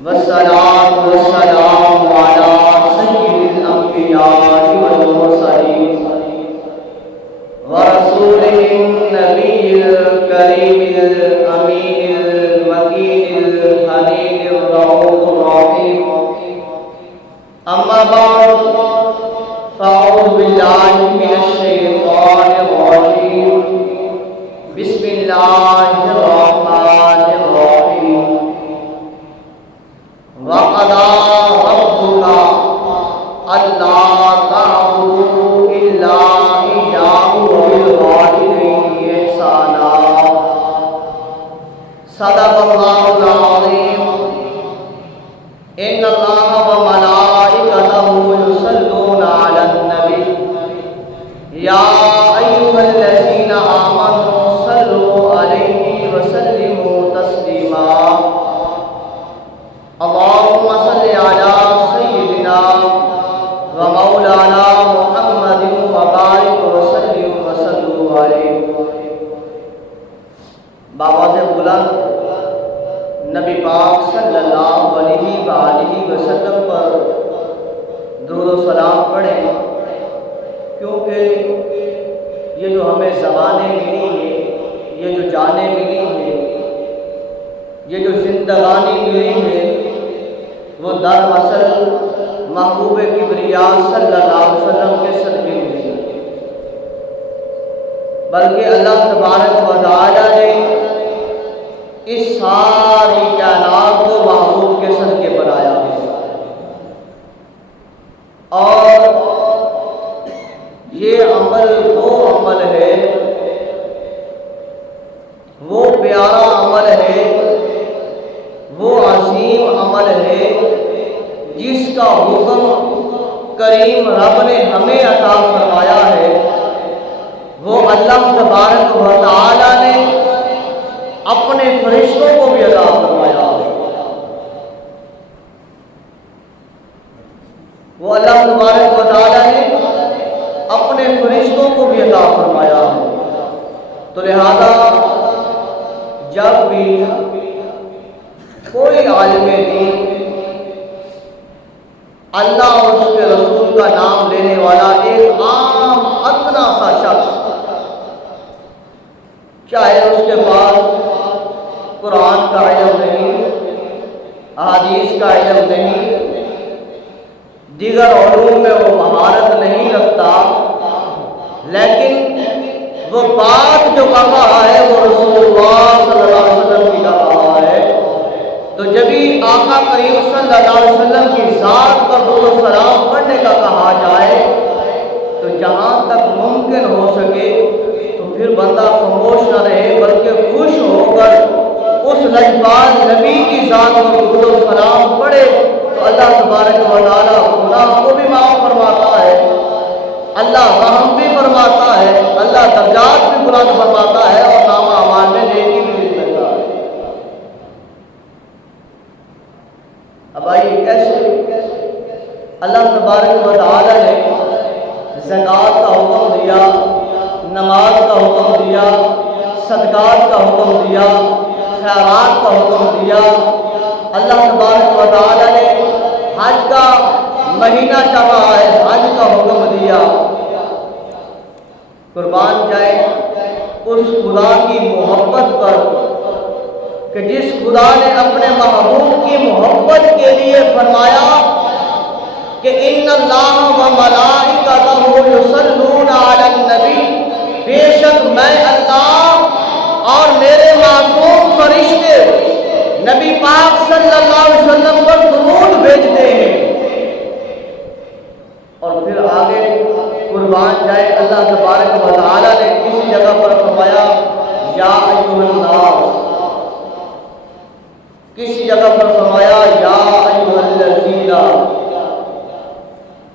والصلاة والسلام على سيد الأنبياء والمرسلين ورسوله النبي الكريم الأمين المكين الحنين الرؤوف الرحيم. أما بعد فأعوذ بالله من الشيطان الرجيم. بسم الله الرحمن الرحيم. وَقَضَى رَبُّكَ أَلَّا تَعْبُدُوا إِلَّا إِيَّاهُ وَبِالْوَالِدَيْنِ إِحْسَانًا. صدق اللہ العظیم. ان اللہ وملائکتہ یصلون علی النبی یا ایھا الذین آمنوا صلوا علیہ وسلموا تسلیما. اللهم صل على سيدنا ومولانا محمد وبارك وسلم وصلوا عليه. بآواز بلند نبی پاک صلی اللہ علیہ وآلہ وسلم پر درود و سلام پڑھیں، کیونکہ یہ جو ہمیں زبانیں ملی ہیں، یہ جو جانیں ملی ہیں، یہ جو زندگانی ملی ہے، وہ دراصل محبوب کبریا صلی اللہ علیہ وسلم کے صدقے ملی ہے. بلکہ اللہ تبارک و تعالی نے اس ساری کائنات کو محبوب کے صدقے بنایا ہے. اور یہ عمل وہ عمل ہے، وہ پیارا عمل ہے، وہ عظیم عمل ہے جس کا حکم کریم رب نے ہمیں عطا فرمایا ہے. وہ اللہ تبارک و تعالی نے اپنے فرشتوں کو بھی عطا فرمایا ہے. وہ اللہ تبارک و تعالی نے اپنے فرشتوں کو بھی عطا فرمایا ہے. تو لہذا جب بھی کوئی عالم دین اللہ اور اس کے رسول کا نام لینے والا ایک عام ادنا سا شخص، چاہے اس کے پاس قرآن کا علم نہیں، احادیث کا علم نہیں، دیگر علوم میں وہ مہارت نہیں رکھتا، لیکن وہ بات جو کر رہا ہے وہ رسول اللہ صلی اللہ علیہ وسلم کی کر رہا ہے. تو جبھی آقا کریم صلی اللہ علیہ وسلم کی ذات پر درود و سلام پڑھنے کا کہا جائے تو جہاں تک ممکن ہو سکے تو پھر بندہ خاموش نہ رہے، بلکہ خوش ہو کر اس لجپال نبی کی ذات پر درود و سلام پڑھے تو اللہ تبارک و تعالیٰ گناہ کو بھی معاف فرماتا ہے، اللہ رحم بھی فرماتا ہے، اللہ درجات بھی بلند فرماتا ہے اور نامہ اعمال میں نیکی بھی لکھ دیتا ہے. اب آئیے کیسے اللہ تبارک و تعالی نے زکوٰۃ کا حکم دیا، نماز کا حکم دیا، صدقات کا حکم دیا، خیرات کا حکم دیا. اللہ تبارک و تعالی نے حج کا مہینہ چل رہا ہے، حج کا حکم دیا. قربان جائے اس خدا کی محبت پر کہ جس خدا نے اپنے محبوب کی محبت کے لیے فرمایا کہ ان اللہ و ملائکتہ یصلون علی النبی، بے شک میں اللہ اور میرے معصوم فرشتے نبی پاک صلی اللہ علیہ وسلم پر درود بھیجتے ہیں. اور پھر آگے قربان جائے اللہ تبارک و تعالی نے کسی جگہ پر فرمایا یا ایھا الناس، کسی جگہ پر فرمایا یا ایھا الذین،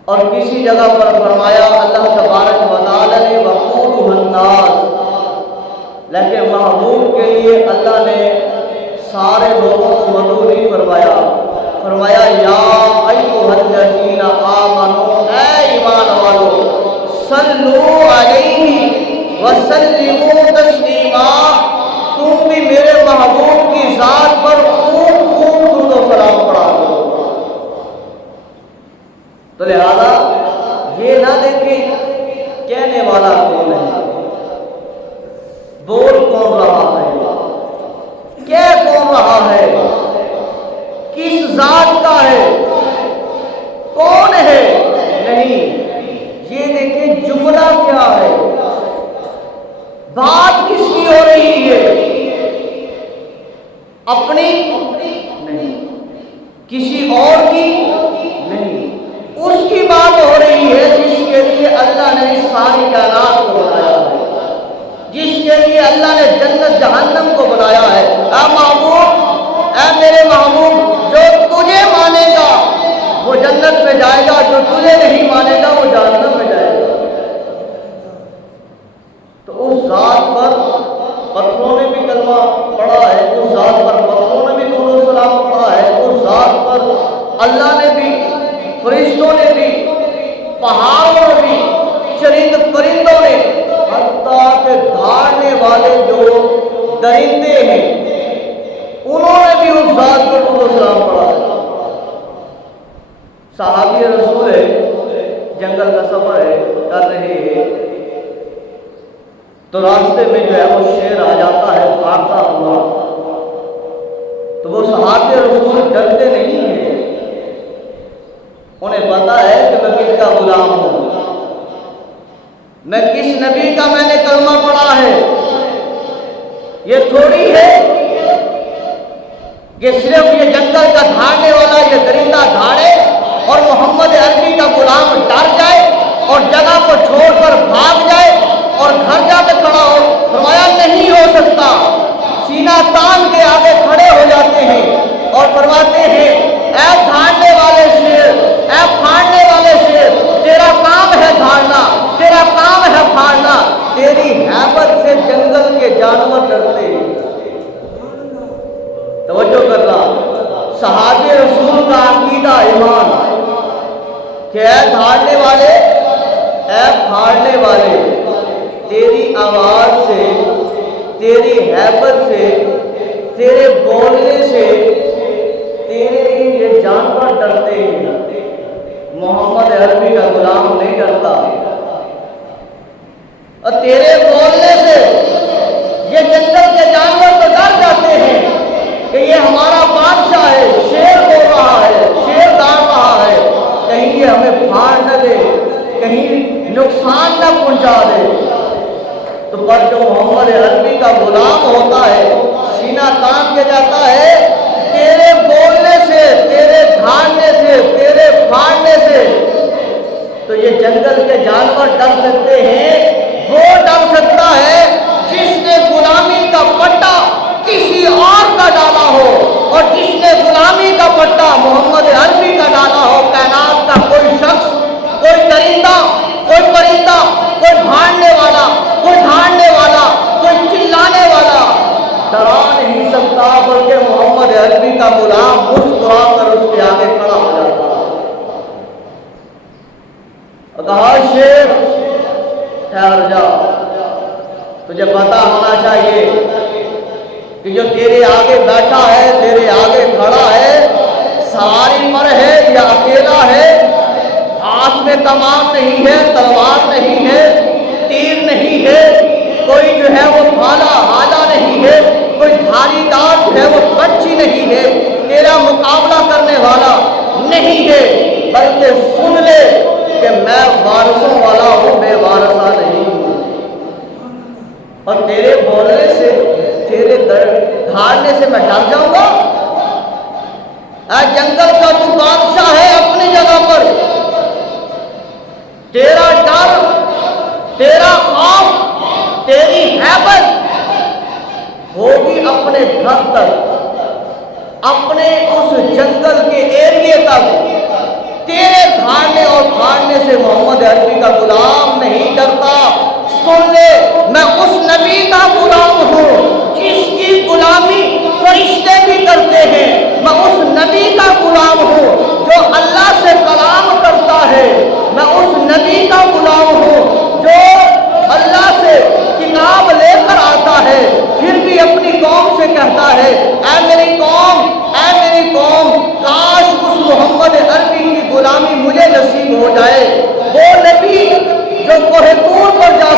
اور کسی جگہ پر فرمایا اللہ تبارک و تعالی نے وقودہ الناس. لیکن محبوب کے لیے اللہ نے سارے لوگوں کو مدعو نہیں فرمایا، فرمایا یا ایھا الذین آمنوا، اے ایمان والو، صلو علیہ وسلموا تسلیما، تم بھی میرے محبوب کی ذات پر خوب خوب درود و سلام پڑھو. والا کون ہے؟ بول کون رہا ہے؟ کہہ کون رہا ہے؟ کس ذات کا ہے؟ کون ہے؟ نہیں، یہ دیکھیں جملہ کیا ہے، بات کس کی ہو رہی ہے؟ اپنی نہیں، کسی اور کی نہیں، اس کی بات ہو رہی ہے جس کے لیے اللہ نے اس ساری کائنات کو بنایا ہے، جس کے لیے اللہ نے جنت جہنم کو بنایا ہے۔ اے محبوب، اے میرے محبوب، جو تجھے مانے گا وہ جنت میں جائے گا، جو تجھے نہیں مانے گا وہ جہنم میں جائے گا۔ تو اس ذات پر پتھروں نے بھی کلمہ پڑھا ہے، اس ذات پر پتھروں نے بھی درود و سلام پڑھا ہے، اس ذات پر اللہ نے بھی، فرشتوں نے بھی، پہاڑوں نے بھی، چرند پرندوں نے، حتیٰ کہ دھاڑنے والے جو درندے ہیں انہوں نے بھی اس ذات پر درود و سلام پڑھا ہے۔ صحابی رسول ہے، جنگل کا سفر ہے، کر رہے ہیں تو راستے میں جو ہے وہ شیر آ جاتا ہے بھاگتا ہوا، تو وہ صحابی رسول ڈرتے نہیں ہیں، انہیں پتا ہے کہ میں کس کا غلام ہوں، میں کس نبی کا میں نے کلمہ پڑھا ہے۔ یہ تھوڑی ہے کہ صرف یہ جنگل کا دھاڑنے والا یہ درندہ دھاڑے اور محمد عربی کا غلام ڈر جائے اور جگہ کو چھوڑ کر بھاگ جائے اور گھر جا کے کھڑا ہو۔ فرمایا نہیں ہو سکتا، سینہ تان کے آگے کھڑے ہو جاتے ہیں اور فرماتے ہیں اے دھاڑنے والے شیر، اے پھاڑنے والے شیر، تیرا کام ہے دھاڑنا، تیرا کام ہے پھاڑنا، تیری ہیبت سے جنگل کے جانور ڈرتے ہیں۔ توجہ کرنا، صحابی رسول کا عقیدہ ایمان کہ اے دھاڑنے والے، اے پھاڑنے والے، تیری آواز سے، تیری ہیبت سے، تیرے بولنے سے تیرے یہ جانور ڈرتے ہیں، محمد عربی کا غلام نہیں ڈرتا۔ اور تیرے بولنے سے یہ جنگل کے جانور تو ڈر جاتے ہیں کہ یہ ہمارا بادشاہ ہے، شیر بول رہا ہے، شیر داڑ رہا ہے، کہیں یہ ہمیں پھاڑ نہ دے، کہیں نقصان نہ پہنچا دے۔ تو پر جو محمد عربی کا غلام ہوتا ہے سینہ تان کے جاتا ہے، تیرے بولنے سے، تیرے دھاڑنے سے، تیرے پھاڑنے سے تو یہ جنگل کے جانور ڈر سکتے ہیں، وہ ڈر سکتا ہے جس نے غلامی کا پٹا کسی اور کا ڈالا ہو، اور جس نے غلامی کا پٹا محمد عربی کا ڈالا ہو۔ کائنات کا کوئی شخص، کوئی درندہ، کوئی پرندہ، کوئی بھاڑنے والا، کوئی دھاڑنے والا، کوئی چلانے والا ڈرا نہیں سکتا، بلکہ محمد عربی کا غلام مسکرا کر اس کے آگے کھڑا ہو جاتا۔ کہا شیر ٹھہر جا، تجھے پتا ہونا چاہیے کہ جو تیرے آگے بیٹھا ہے، تیرے آگے کھڑا ہے، سواری پر ہے یا اکیلا ہے، ہاتھ میں کمان نہیں ہے، تلوار نہیں ہے، تیر نہیں ہے، کوئی جو ہے وہ بھالا ہالا نہیں ہے، کوئی دھاری دار جو ہے وہ برچی نہیں ہے، تیرا مقابلہ کرنے والا نہیں ہے، بلکہ سن لے کہ میں وارثوں والا ہوں، بے وارثہ نہیں ہوں۔ اور تیرے بولنے سے، تیرے دھاڑنے سے میں ڈر جاؤں گا؟ اے جنگل کا تو بادشاہ ہے اپنی جگہ پر، تیرا ڈر، تیرا خوف، تیری ہیبت ہوگی اپنے گھر تک، اپنے اس جنگل کے ایریے تک۔ تیرے دھاڑنے اور پھاڑنے سے محمد عربی کا غلام نہیں ڈرتا۔ سن لے، میں اس نبی کا غلام ہوں جس کی غلامی فرشتے بھی کرتے ہیں، میں اس نبی کا غلام ہوں جو اللہ سے کلام کرتا ہے، میں اس نبی کا غلام ہوں جو اللہ سے کتاب لے کر آتا ہے، پھر بھی اپنی قوم سے کہتا ہے اے میری قوم، اے میری قوم، کاش اس محمد عربی کی غلامی مجھے نصیب ہو جائے۔ وہ نبی جو کوہ طور پر جا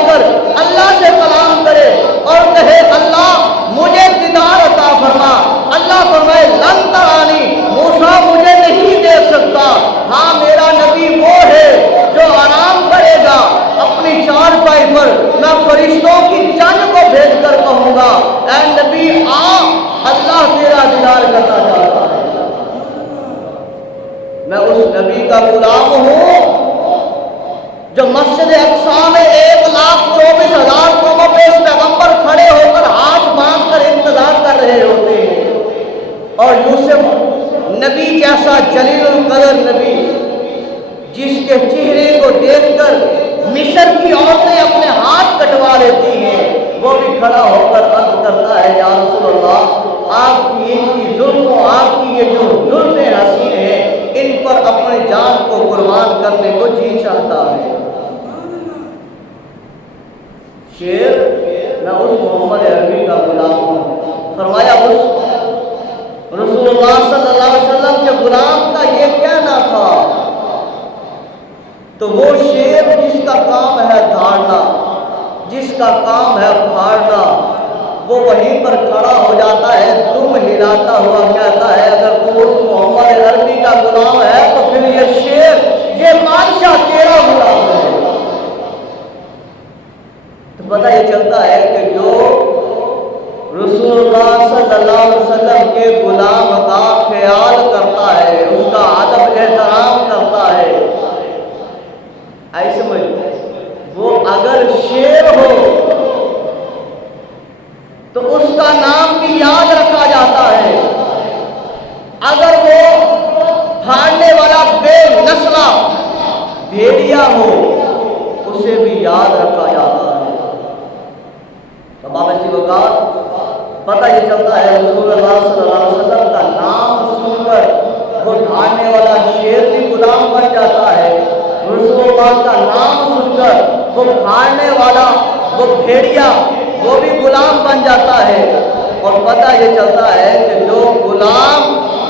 کا غلام ہوں جو مسجد اقصی میں 1,24,000 قوموں پہ اس پیغمبر کھڑے ہو کر ہاتھ باندھ کر انتظار کر رہے ہوتے ہیں، اور یوسف نبی جیسا جلیل القدر نبی جس کے چہرے کو دیکھ کر مصر کی عورتیں اپنے ہاتھ کٹوا لیتی ہیں، وہ بھی کھڑا ہو کر عرض کرتا ہے یا رسول اللہ آپ کی ان کی زلفوں، آپ کی یہ جو زلفیں حسین ہیں، ان پر اپنے جان کو قربان کرنے کو جی چاہتا ہے۔ شیر میں اس محمد عربی کا غلام ہوں، فرمایا اس رسول اللہ صلی اللہ علیہ وسلم کے غلام کا یہ کہنا تھا، تو وہ شیر جس کا کام ہے دھاڑنا، جس کا کام ہے پھاڑنا، وہ وہیں پر کھڑا ہو جاتا ہے، تم ہلاتا ہوا کہتا ہے اگر تو اس محمد عربی کا غلام ہے تو پھر یہ شیر، یہ بادشاہ تیرا غلام ہے۔ تو پتہ یہ چلتا ہے کہ جو رسول اللہ صلی اللہ علیہ وسلم کے غلام کا خیال کرتا ہے، اس کا ادب احترام کرتا ہے، ایسے میں وہ اگر شیر ہو تو اس کا نام بھی یاد رکھا جاتا ہے، اگر وہ پھاڑنے والا بے نسلہ بھیڑیا ہو اسے بھی یاد رکھا جاتا ہے۔ بابا سی وقات پتہ یہ چلتا ہے رسول اللہ صلی اللہ علیہ وسلم کا نام سن کر وہ دھاڑنے والا شیر بھی غلام بن جاتا ہے، رسول اللہ کا نام سن کر وہ پھاڑنے والا وہ بھیڑیا وہ بھی غلام بن جاتا ہے۔ اور پتہ یہ چلتا ہے کہ جو غلام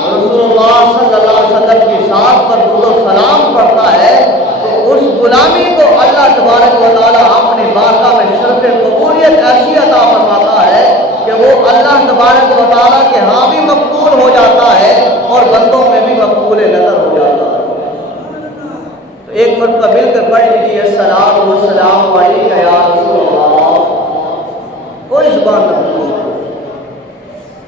رسول اللہ صلی اللہ علیہ وسلم کی ذات پر درود و سلام پڑھتا ہے تو اس غلامی کو اللہ تبارک و تعالیٰ اپنی بارگاہ میں شرف قبولیت ایسی عطا فرماتا ہے کہ وہ اللہ تبارک و تعالیٰ کے ہاں بھی مقبول ہو جاتا ہے اور بندوں میں بھی مقبول نظر ہو جاتا ہے۔ تو ایک مرتبہ مل کر پڑھ لیجیے الصلاۃ والسلام علیک یا رسول اللہ۔ کوئی زبان نہ بھولے،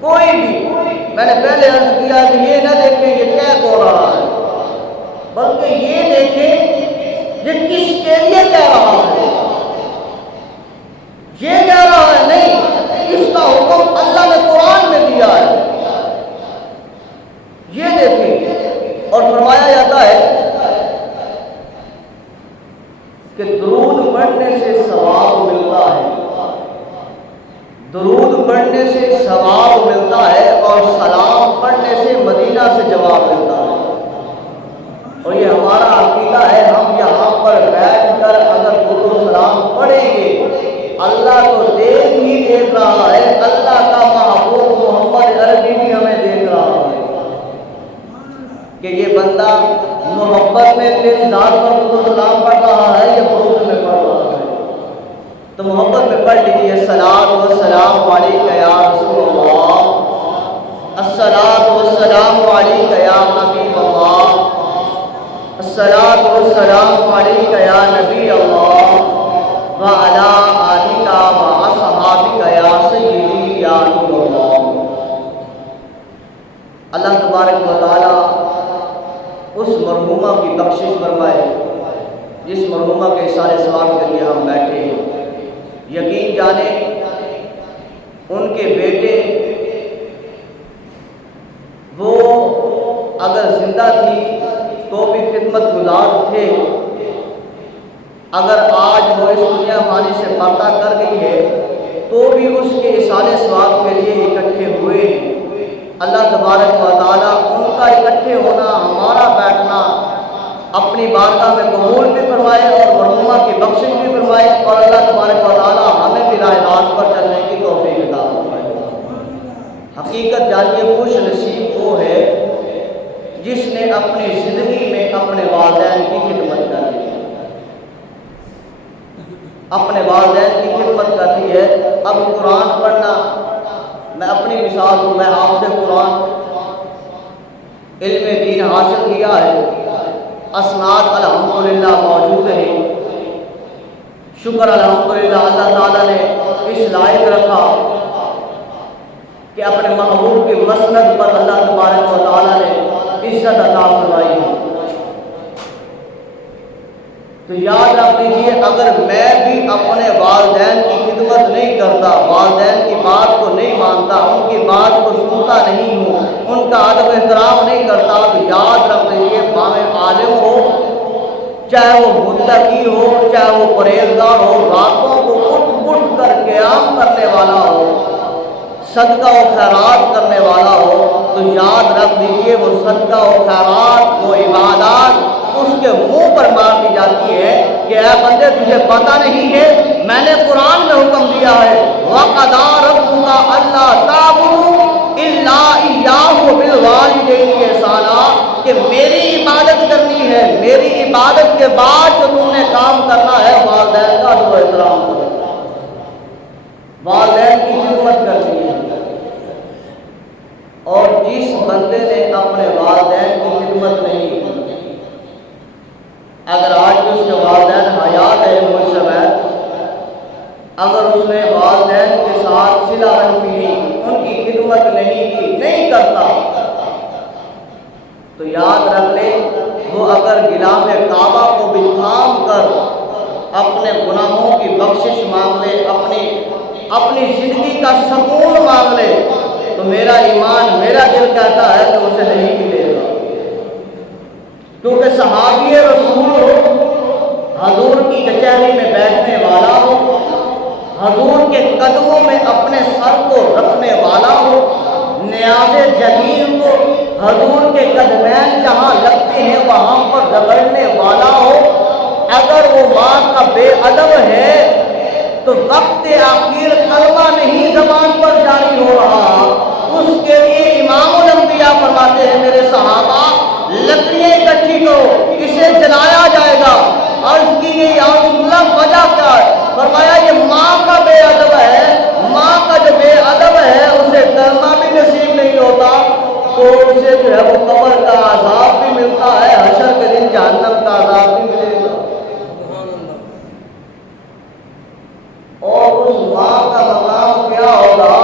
کوئی بھی، میں نے پہلے عرض کیا کہ یہ نہ دیکھیں یہ کیا کہہ رہا ہے، بلکہ یہ دیکھیں یہ کس کے لیے کہہ رہا ہے، یہ کہہ رہا ہے نہیں، اس کا حکم اللہ نے قرآن میں دیا ہے، یہ دیکھیں۔ اور فرمایا جاتا ہے کہ درود پڑھنے سے ثواب ملتا ہے، درود پڑھنے سے ثواب ملتا ہے اور سلام پڑھنے سے مدینہ سے جواب ملتا ہے۔ اور یہ ہمارا عقیدہ ہے، ہم یہاں پر بیٹھ کر اگر درود و سلام پڑھیں گے اللہ تو دیکھ ہی دیکھ رہا ہے، اللہ کا محبوب محمد عربی بھی ہمیں دیکھ رہا ہے کہ یہ بندہ محبت میں میری ذات پر درود و سلام پڑھ رہا ہے یا بغض میں پڑھ رہا ہے۔ تو محبت میں پڑھ لیجیے الصلاۃ والسلام علیک یا رسول اللہ، الصلاۃ والسلام علیک یا حبیب اللہ، الصلاۃ والسلام علیک یا نبی اللہ وعلی آلک واصحابک یا سیدی یا نور اللہ۔ اللہ تبارک و تعالی اس مرحومہ کی بخشش فرمائے جس مرحومہ کے احسان ثواب کے لیے ہم بیٹھے ہیں۔ یقین جانیں ان کے بیٹے وہ اگر زندہ تھی تو بھی خدمت گزار تھے، اگر آج وہ اس دنیا فانی سے پردہ کر گئی ہے تو بھی اس کے احسان ثواب کے لیے اکٹھے ہوئے ہیں۔ اللہ تبارک و تعالیٰ ان کا اکٹھے ہونا، ہمارا بیٹھنا اپنی بارگاہ میں قبول بھی فرمائے اور مرحومہ کی بخشش بھی فرمائے، اور اللہ تبارک و تعالیٰ ہمیں بھی راہ راست پر چلنے کی توفیق عطا فرمائے۔ حقیقت جانیے خوش نصیب وہ ہے جس نے اپنی زندگی میں اپنے والدین کی خدمت کر لی، اپنے والدین کی خدمت کر لی ہے۔ اب قرآن پڑھنا، میں اپنی مثال ہوں، میں حافظ قرآن، علم دین حاصل کیا ہے، اسناد الحمدللہ موجود ہے، شکر الحمدللہ اللہ تعالیٰ نے اس لائق رکھا کہ اپنے محبوب کی مسند پر اللہ تبارک و تعالیٰ نے عزت عطا فرمائی ہے۔ تو یاد رکھ لیجیے، اگر میں بھی اپنے والدین کی خدمت نہیں کرتا، والدین کی بات کو نہیں مانتا، ان کی بات کو سنتا نہیں ہوں، ان کا ادب احترام نہیں کرتا، تو یاد رکھ لیجیے باپ عالم ہو، چاہے وہ متقی ہو، چاہے وہ پرہیزگار ہو، راتوں کو اٹھ اٹھ کر قیام کرنے والا ہو، صدقہ و خیرات کرنے والا ہو، تو یاد رکھ لیجیے وہ صدقہ و خیرات، وہ عبادات اس کے منہ پر مار دی جاتی ہے کہ اے بندے تجھے پتہ نہیں ہے، میں نے قرآن میں حکم دیا ہے وَقَضَىٰ رَبُّكَ أَلَّا تَعْبُدُوا إِلَّا إِيَّاهُ وَبِالْوَالِدَيْنِ إِحْسَانًا، کہ میری عبادت کرنی ہے، میری عبادت کے بعد جو تم نے کام کرنا ہے والدین کا ادب و احترام کرنا، والدین کی خدمت کرنی ہے۔ اور جس بندے نے اپنے والدین کی خدمت نہیں کی، اگر آج بھی اس کے والدین حیات ہے مجھ سے بیٹھ، اگر اس نے والدین کے ساتھ صلہ رحمی نہیں، ان کی خدمت نہیں کی، نہیں کرتا، تو یاد رکھ لے وہ اگر غلاف کعبہ کو بھی تھام کر اپنے گناہوں کی بخشش مانگ لے، اپنی زندگی کا سکون مانگ لے، تو میرا ایمان، میرا دل کہتا ہے کہ اسے نہیں ملے گا، کیونکہ صحابی رسول ہو، حضور کی کچہری میں بیٹھنے والا ہو، حضور کے قدموں میں اپنے سر کو رکھنے والا ہو، نیاز جلیل کو حضور کے قدمین جہاں لگتے ہیں وہاں پر رگڑنے والا ہو، اگر وہ ماں کا بے ادب ہے تو وقت آخر کلمہ نہیں زبان پر جاری ہو رہا، اس کے لیے امام الانبیاء فرماتے ہیں میرے صحابہ لکڑیاں اکٹھی کرو، اسے جلایا جائے گا۔ عرض کی گئی یا رسول اللہ وجہ کیا ہے؟ فرمایا یہ ماں کا بے ادب ہے، ماں کا جو بے ادب ہے اسے کلمہ بھی نصیب نہیں ہوتا، تو اسے جو ہے وہ قبر کا عذاب بھی ملتا ہے، حشر کے دن جہنم کا عذاب بھی ملے گا۔ اور اس ماں کا مقام کیا ہوگا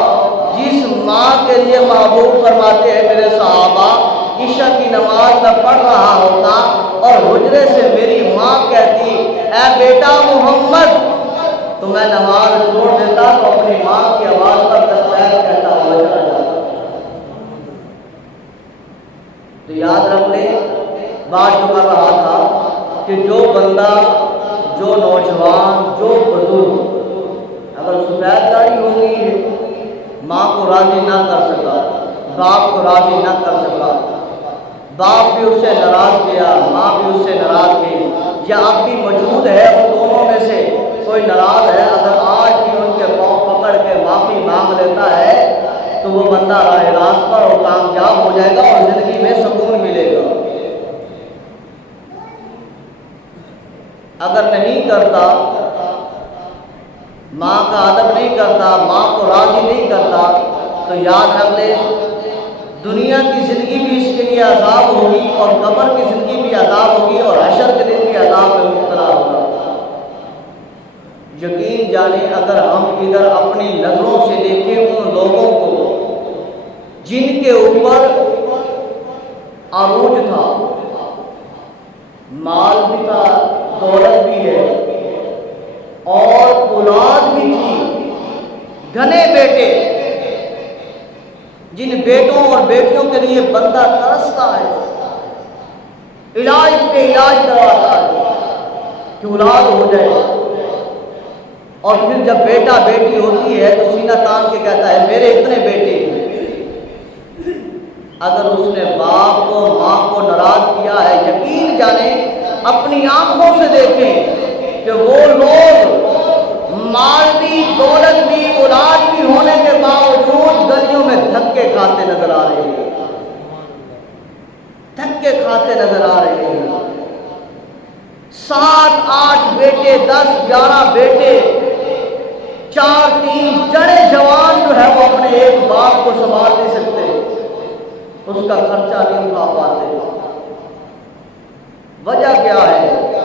جس ماں کے لیے محبوب فرماتے ہیں میرے صحابہ عشاء کی نماز میں پڑھ رہا ہوتا اور حجرے سے میری ماں کہتی اے بیٹا محمد، تو میں نماز چھوڑ دیتا تو اپنی ماں کی آواز پر تسبیح کہتا ہوا چلا جاتا۔ تو یاد رکھ لیں بات جو کر رہا تھا کہ جو بندہ، جو نوجوان، جو بزرگ اگر سفید داڑھی ہو گئی ہے، ماں کو راضی نہ کر سکا، باپ کو راضی نہ کر سکا، باپ بھی اس سے ناراض گیا، ماں بھی اس سے ناراض گئی، یا اب بھی موجود ہے ان دونوں میں سے کوئی ناراض ہے، اگر آج بھی ان کے پاؤں پکڑ کے معافی مانگ لیتا ہے تو وہ بندہ راہ راست پر اور کامیاب ہو جائے گا اور زندگی میں سکون ملے گا۔ اگر نہیں کرتا، ماں کا ادب نہیں کرتا، ماں کو راضی نہیں کرتا، تو یاد رکھ لے دنیا کی زندگی بھی اس کے لیے عذاب ہوگی اور قبر کی زندگی بھی عذاب ہوگی اور حشر کے دن بھی عذاب میں مبتلا ہوگا۔ یقین جانے اگر ہم ادھر اپنی نظروں سے دیکھیں ان لوگوں کو جن کے اوپر عروج تھا، مال بھی تھا، دولت بھی ہے اور اولاد بھی تھی، گھنے بیٹے، جن بیٹوں اور بیٹیوں کے لیے بندہ ترستا ہے، علاج پہ علاج کرواتا ہے کہ اولاد ہو جائے، اور پھر جب بیٹا بیٹی ہوتی ہے تو سینہ تان کے کہتا ہے میرے اتنے بیٹے ہیں۔ اگر اس نے باپ کو، ماں کو ناراض کیا ہے، یقین جانے اپنی آنکھوں سے دیکھیں کہ وہ لوگ مال بھی، دولت بھی، اولاد بھی ہونے کے باوجود گلیوں میں دھکے کھاتے نظر آ رہے ہیں، دھکے کھاتے نظر آ رہے ہیں۔ 7 8 بیٹے، 10 11 بیٹے، 4 3 جڑے جوان جو ہے وہ اپنے ایک باپ کو سنبھال نہیں سکتے، اس کا خرچہ نہیں اٹھا پاتے۔ وجہ کیا ہے؟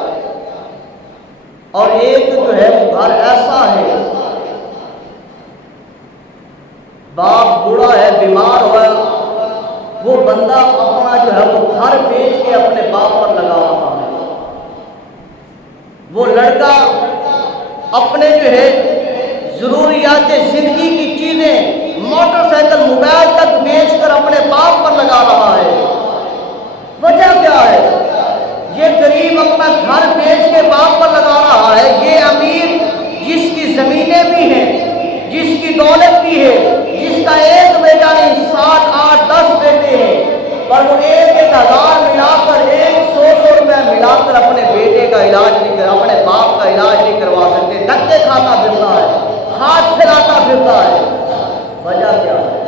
اور ایک جو ہے وہ گھر ایسا ہے، باپ بوڑھا ہے، بیمار ہوا، وہ بندہ اپنا جو ہے وہ گھر بیچ کے اپنے باپ پر لگا رہا ہے، وہ لڑکا اپنے جو ہے ضروریات زندگی کی چیزیں موٹر سائیکل موبائل تک بیچ کر اپنے باپ پر لگا رہا ہے. وجہ کیا ہے؟ یہ غریب اپنا گھر بیچ کے باپ پر لگا رہا ہے. یہ امیر جس کی زمینیں بھی ہیں، جس کی دولت بھی ہے، جس کا ایک بیٹا نہیں 7 8 10 بیٹے ہیں، پر وہ ایک ہزار ملا کر 100 روپے ملا کر اپنے بیٹے کا علاج نہیں کر، اپنے باپ کا علاج نہیں کروا سکتے. دھکے کھاتا پھرتا ہے، ہاتھ پھیلاتا پھرتا ہے. وجہ کیا ہے؟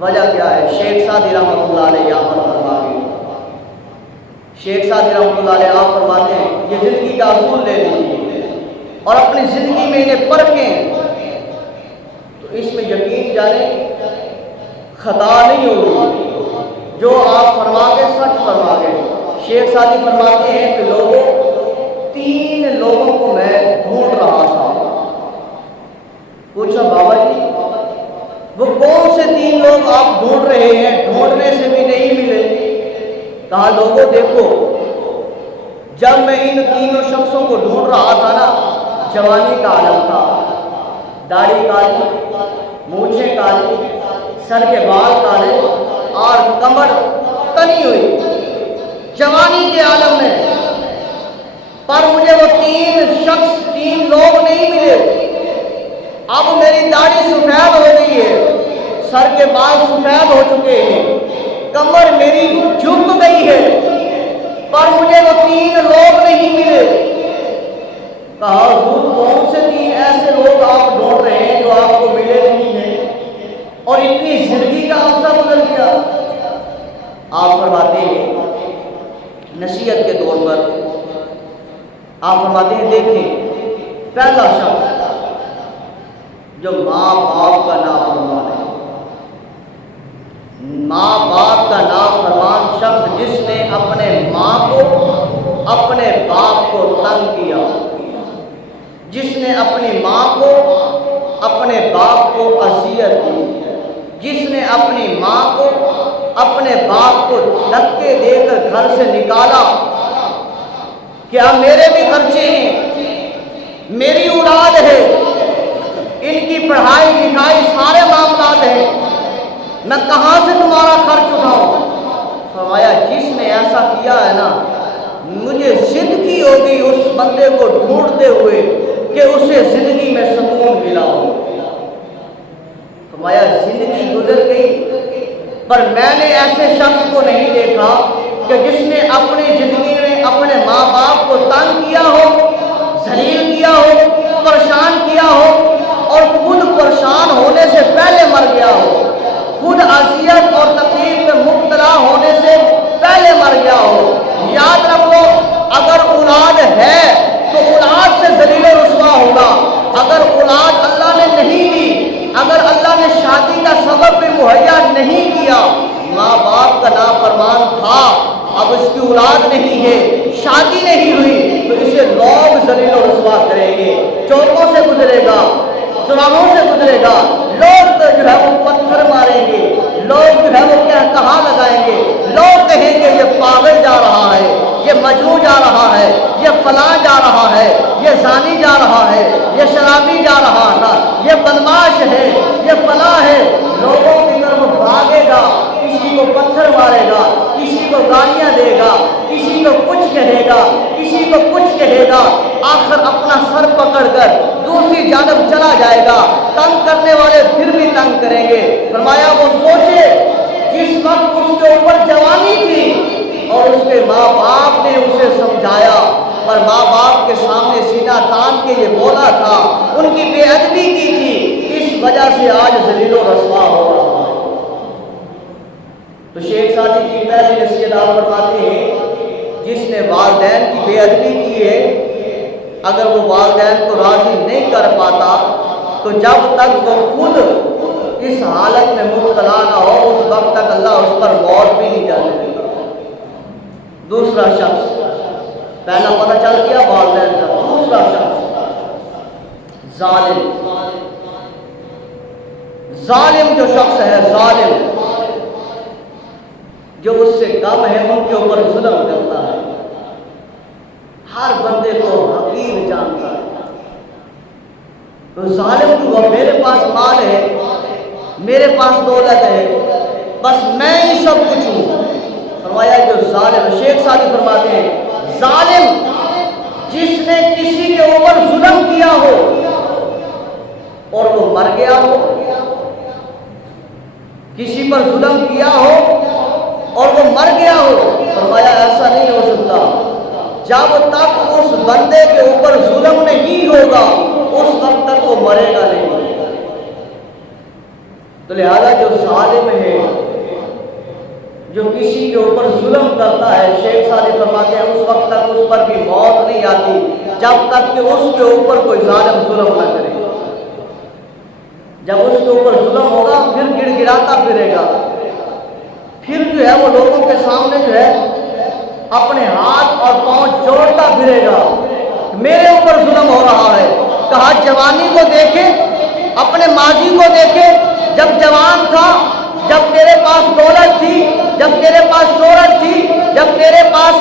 وجہ کیا ہے؟ شیخ سعدی رحمۃ اللہ علیہ یہاں پر فرماتے ہیں، شیخ سعدی رحمۃ اللہ علیہ آپ فرماتے ہیں یہ زندگی کا اصول لے لیجیے اور اپنی زندگی میں انہیں پرکھیں تو اس میں یقین جانیں خطا نہیں ہوگی. جو آپ فرما کے سچ فرما گئے. شیخ سعدی فرماتے ہیں کہ لوگوں 3 لوگوں کو میں ڈھونڈ رہا تھا. پوچھا بابا جی وہ کون سے 3 لوگ آپ ڈھونڈ رہے ہیں؟ ڈھونڈنے سے بھی نہیں ملے. کہا لوگوں دیکھو جب میں ان 3 شخصوں کو ڈھونڈ رہا تھا نا، جوانی کا عالم تھا، داڑھی کالی، مونچھیں کالی، سر کے بال کالے اور کمر تنی ہوئی، جوانی کے عالم میں. پر مجھے وہ 3 شخص 3 لوگ نہیں ملے. اب میری داڑھی سفید ہو گئی ہے، سر کے بال سفید ہو چکے ہیں، کمر میری جھک گئی ہے، پر مجھے وہ 3 لوگ نہیں ملے. کہا حضور کون سے 3 ایسے لوگ آپ ڈھونڈ رہے ہیں جو آپ کو ملے نہیں ہیں اور اتنی زندگی کا عرصہ گزر گیا؟ آپ فرماتے ہیں نصیحت کے طور پر آپ فرماتے ہیں دیکھیں پہلا شخص جو ماں باپ کا نافرمان ہے، ماں باپ کا نافرمان شخص جس نے اپنے ماں کو اپنے باپ کو تنگ کیا، جس نے اپنی ماں کو اپنے باپ کو اذیت دی، جس نے اپنی ماں کو اپنے باپ کو دھکے دے کر گھر سے نکالا. کیا میرے بھی خرچے ہیں، میری اولاد ہے، ان کی پڑھائی لکھائی سارے معاملات ہیں، میں کہاں سے تمہارا خرچ اٹھاؤں؟ فرمایا جس نے ایسا کیا ہے نا مجھے زندگی ہو گئی اس بندے کو ڈھونڈتے ہوئے کہ اسے زندگی میں سکون ملا ہو. فرمایا زندگی گزر گئی پر میں نے ایسے شخص کو نہیں دیکھا کہ جس نے اپنی زندگی میں اپنے ماں باپ کو تنگ کیا ہو، ذلیل کیا ہو، پریشان کیا ہو اور خود پریشان ہونے سے پہلے مر گیا ہو، خود اذیت اور تکلیف میں مبتلا ہونے سے پہلے مر گیا ہو. یاد رکھو اگر اولاد ہے تو اولاد سے ذلیل و رسوا ہوگا. اگر اولاد اللہ نے نہیں دی، اگر اللہ نے شادی کا سبب بھی مہیا نہیں کیا، ماں باپ کا نافرمان تھا، اب اس کی اولاد نہیں ہے، شادی نہیں ہوئی، تو اسے لوگ ذلیل و رسوا کریں گے، چوکوں سے گزرے گا، چوراہوں سے گزرے گا، لوگ جو ہے وہ پتھر ماریں گے، لوگ جو ہے وہ کہاں لگائیں گے، لوگ کہیں گے یہ پاگل جا رہا ہے، یہ مجنون جا رہا ہے، یہ فلاں جا رہا ہے، یہ زانی جا رہا ہے، یہ شرابی جا رہا تھا، یہ بدماش ہے، یہ فلاں ہے. لوگوں کی طرف بھاگے گا، کسی کو پتھر مارے گا، کسی کو گالیاں دے گا، کسی کو کچھ کہے گا، کسی کو کچھ کہے گا، آخر اپنا سر پکڑ کر دوسری جانب چلا جائے گا. تنگ کرنے والے پھر بھی تنگ کریں گے. فرمایا وہ سوچے جس وقت اس کے اوپر جوانی تھی اور اس کے ماں باپ نے اسے سمجھایا پر ماں باپ کے سامنے سینہ تان کے یہ بولا تھا، ان کی بے ادبی کی تھی، اس وجہ سے آج ذلیل و رسوا ہو رہا ہے. تو شیخ سعدی کی پہلی نصیحت آپ فرماتے ہیں جس نے والدین کی بے ادبی کی ہے اگر وہ والدین کو راضی نہیں کر پاتا تو جب تک وہ خود اس حالت میں مبتلا نہ ہو اس وقت تک اللہ اس پر موت بھی نہیں جانے دیتا. دوسرا شخص، پہلا پتہ چل گیا والدین کا، دوسرا شخص ظالم. ظالم جو شخص ہے، ظالم جو اس سے کم ہے ان کے اوپر ظلم کرتا ہے. ہر بندے کو حقیر جانتا ہے. تو ظالم کو میرے پاس مال ہے، میرے پاس دولت ہے، بس میں ہی سب کچھ ہوں. فرمایا جو ظالم، شیخ سعدی فرماتے ہیں ظالم جس نے کسی کے اوپر ظلم کیا ہو اور وہ مر گیا ہو، کسی پر ظلم کیا ہو اور وہ مر گیا ہو، فرمایا ایسا نہیں ہو سکتا جب تک اس بندے کے اوپر ظلم نہیں ہوگا اس وقت تک وہ مرے گا نہیں. تو لہذا جو ظالم ہے، جو کسی کے اوپر ظلم کرتا ہے، شیخ سعدی فرماتے ہیں اس وقت تک اس پر بھی موت نہیں آتی جب تک کہ اس کے اوپر کوئی ظالم ظلم نہ کرے. جب اس کے اوپر ظلم ہوگا پھر گڑ گڑاتا پھرے گا، پھر جو ہے وہ لوگوں کے سامنے جو ہے اپنے ہاتھ اور پاؤں جوڑتا پھرے گا، میرے اوپر ظلم ہو رہا ہے. کہا جوانی کو دیکھے، اپنے ماضی کو دیکھے، جب جوان تھا، جب تیرے پاس دولت تھی، جب تیرے پاس شہرت تھی، جب تیرے پاس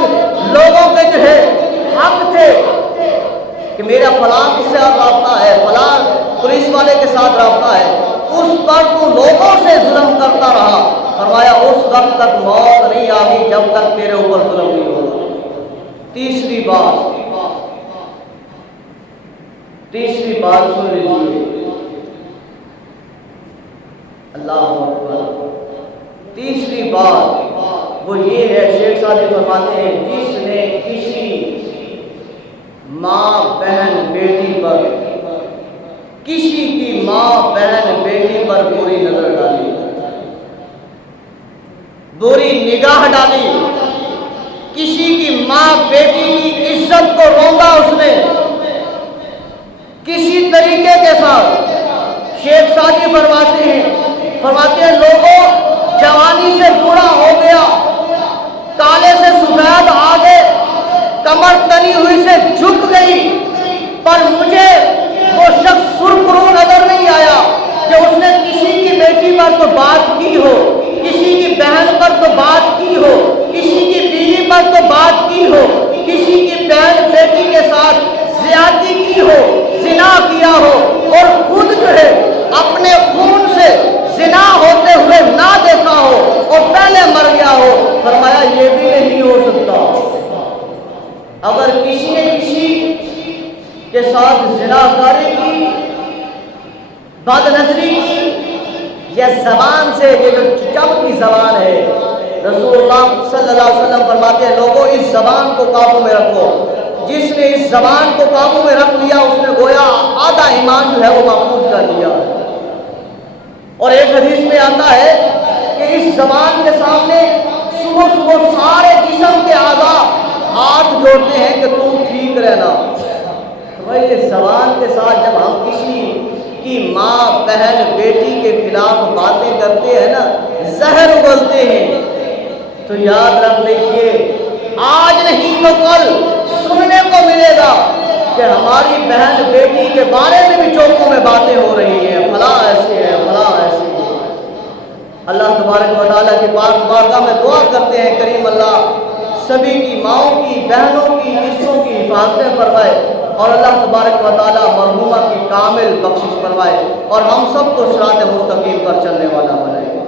لوگوں کے جو ہے حق تھے کہ میرا فلاں کس سے رابطہ ہے، فلاں پولیس والے کے ساتھ رابطہ ہے، اس پر تو لوگوں سے ظلم کرتا رہا. فرمایا اس وقت تک موت نہیں آگی جب تک تیرے اوپر ظلم نہیں ہوگا. تیسری بات سن لیجیے، اللہ اکبر. تیسری بات وہ یہ ہے، شیخ سعدی فرماتے ہیں جس نے کسی ماں بہن بیٹی پر، کسی کی ماں بہن بیٹی پر بری نظر ڈالی، بری نگاہ ڈالی، کسی کی ماں بیٹی کی عزت کو روندا اس نے کسی طریقے کے ساتھ. شیخ سعدی فرماتے ہیں لوگوں جوانی سے بوڑھا ہو گیا، کالے سے سفید آ گئے، کمر تنی ہوئی سے جھک گئی، پر مجھے وہ شخص سرخرو نظر نہیں آیا کہ اس نے کسی کی بیٹی پر تو بات کی ہو، کسی کی بہن پر تو بات کی ہو، کسی کی بیوی پر تو بات کی ہو، کسی کی بہن بیٹی کے ساتھ زیادتی کی ہو، زنا کیا ہو، اور خود جو ہے اپنے خون سے زنا ہوتے ہوئے نہ دیکھا ہو اور پہلے مر گیا ہو. فرمایا یہ بھی نہیں ہو سکتا. اگر کسی نے کسی کے ساتھ زناکاری کی، بد نظری کی، یہ زبان سے، یہ جو چپ کی زبان ہے، رسول اللہ صلی اللہ علیہ وسلم فرماتے ہیں لوگوں اس زبان کو قابو میں رکھو. جس نے اس زبان کو قابو میں رکھ لیا اس نے گویا آدھا ایمان جو ہے وہ محفوظ کر لیا. اور ایک حدیث میں آتا ہے کہ اس زبان کے سامنے صبح صبح سارے جسم کے اعضاء ہاتھ جوڑتے ہیں کہ تم ٹھیک رہنا. اس زبان کے ساتھ جب ہم کسی کی ماں بہن بیٹی کے خلاف باتیں کرتے ہیں نا، زہر اگلتے ہیں، تو یاد رکھ لیجیے آج نہیں تو کل سننے کو ملے گا کہ ہماری بہن بیٹی کے بارے میں بھی چوکوں میں باتیں ہو رہی ہیں، فلاں ایسے ہے، فلاں ایسے ہے. اللہ تبارک و تعالیٰ کی پاک بارگاہ میں دعا کرتے ہیں کریم اللہ سبھی کی ماؤں کی، بہنوں کی، عزتوں کی حفاظتیں فرمائے، اور اللہ تبارک و تعالیٰ مرحومہ کی کامل بخشش فرمائے اور ہم سب کو صراط مستقیم پر چلنے والا بنائے.